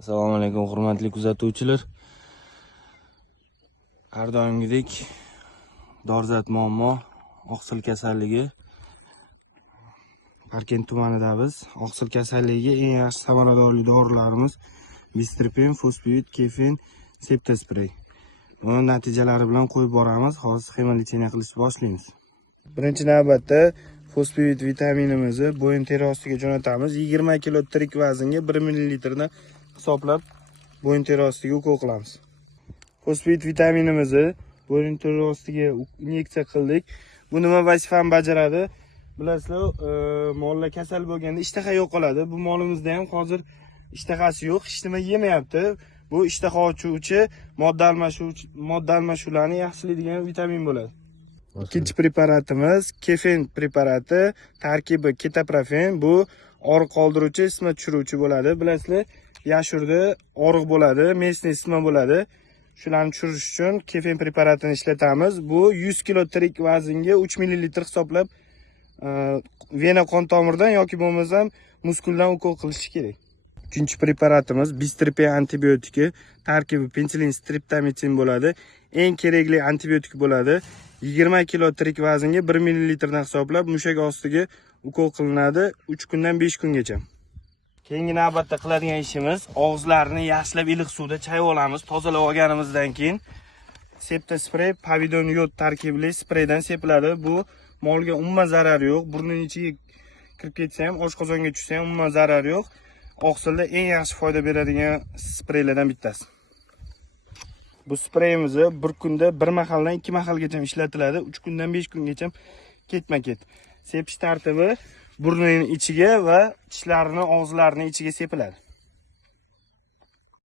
Assalomu alaykum hurmatli kuzatuvchilar. Har doimgidek dolzarb muammo oqsil kasalligi. Parkent tumanidamiz. Oqsil kasalligiga eng yaxshi samaradorli dorilarimiz Bistripen, Fosfit, Kefin, Septospray. Buni natijalari bilan qo'yib boramiz. Hozir sxema lecheniya qilishni boshlaymiz. Birinchi navbatda fosfit vitaminimizni bo'yin teri ostiga jo'natamiz. 20 kg tirik vaznga 1 ml dan hisoblab bo'yin teri ostiga ukol qilamiz. Fosfit vitaminimizni bo'yin teri ostiga inyeksiya qildik. Bu nima vazifani bajaradi? Bilasizlar, mollar kasal bo'lganda ishtaha yo'qoladi. Bu molimizda ham hozir ishtahasi yo'q, hech nima yemayapti. Bu ishtaha ochuvchi, modda almashuvlarni yaxshilaydigan vitamin bo'ladi. İkinci preparatımız Kefin preparati, tarkibi ketoprofen. Bu og'riq qoldiruvchi, isitma tushiruvchi bo'ladi. Bilasizlar, yashurda og'riq bo'ladi, mesni isitma bo'ladi. Shularni tushirish uchun Kefin preparatini ishlatamiz. Bu 100 kg tirik vaznga 3 ml hisoblab vena qon tomirdan yoki bo'lmasam muskuldan ukol qilish kerak. Uchinchi preparatimiz Bistripen antibiotiki, tarkibi pensilin streptomycin bo'ladi. Eng kerakli antibiotik bo'ladi. 20 kg tirik vaznga 1 ml dan hisoblab mushak ostiga ukol qilinadi 3 kundan 5 kungacha. Keyingi navbatda qiladigan ishimiz og'izlarni yaxshilab iliq suvda chayib olamiz. Tozalab olganimizdan keyin Septospray povidon yod tarkibli spreydan sepiladi. Bu molga umuman zarari yo'q. Burnining ichiga kirib ketsa ham, oshqozonga tushsa ham umuman zarari yo'q. Oqsilda eng yaxshi foyda beradigan spreylardan bittasi. Bu spreyimizni bir kunda bir mahaldan 2 mahalgacha ishlatiladi. 3 kundan 5 kungacha ketma-ket. Sepish tartibi burnining ichiga va tishlarini, og'izlarining ichiga sepiladi.